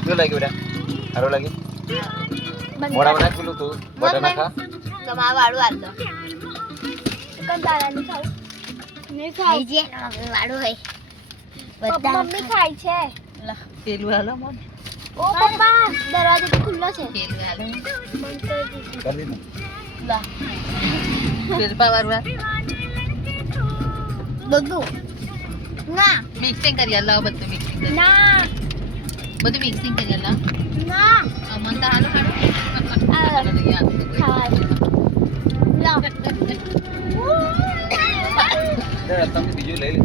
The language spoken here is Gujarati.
Itu lagi udah. Taruh lagi. Moda mana dulu tuh? Moda nakha. તમારા વાળું આલ દો કંટાળાની ખાવ નહીં ખાઈ જે વાળું હોય બધા મમ્મી ખાય છે લા પેલું હાલો મન ઓ પપ્પા દરવાજો તો ખુલ્લો છે પેલું હાલો બંધ કરી દીધું Kali ini. લા પેલું પાવરવા બધું ના મિક્સિંગ કરી આલો બધું મિક્સિંગ કરી ના બધું મિક્સિંગ કરી આલો ના મન તો હાલો હાલો ખાય લા Dah, tapi biju lele.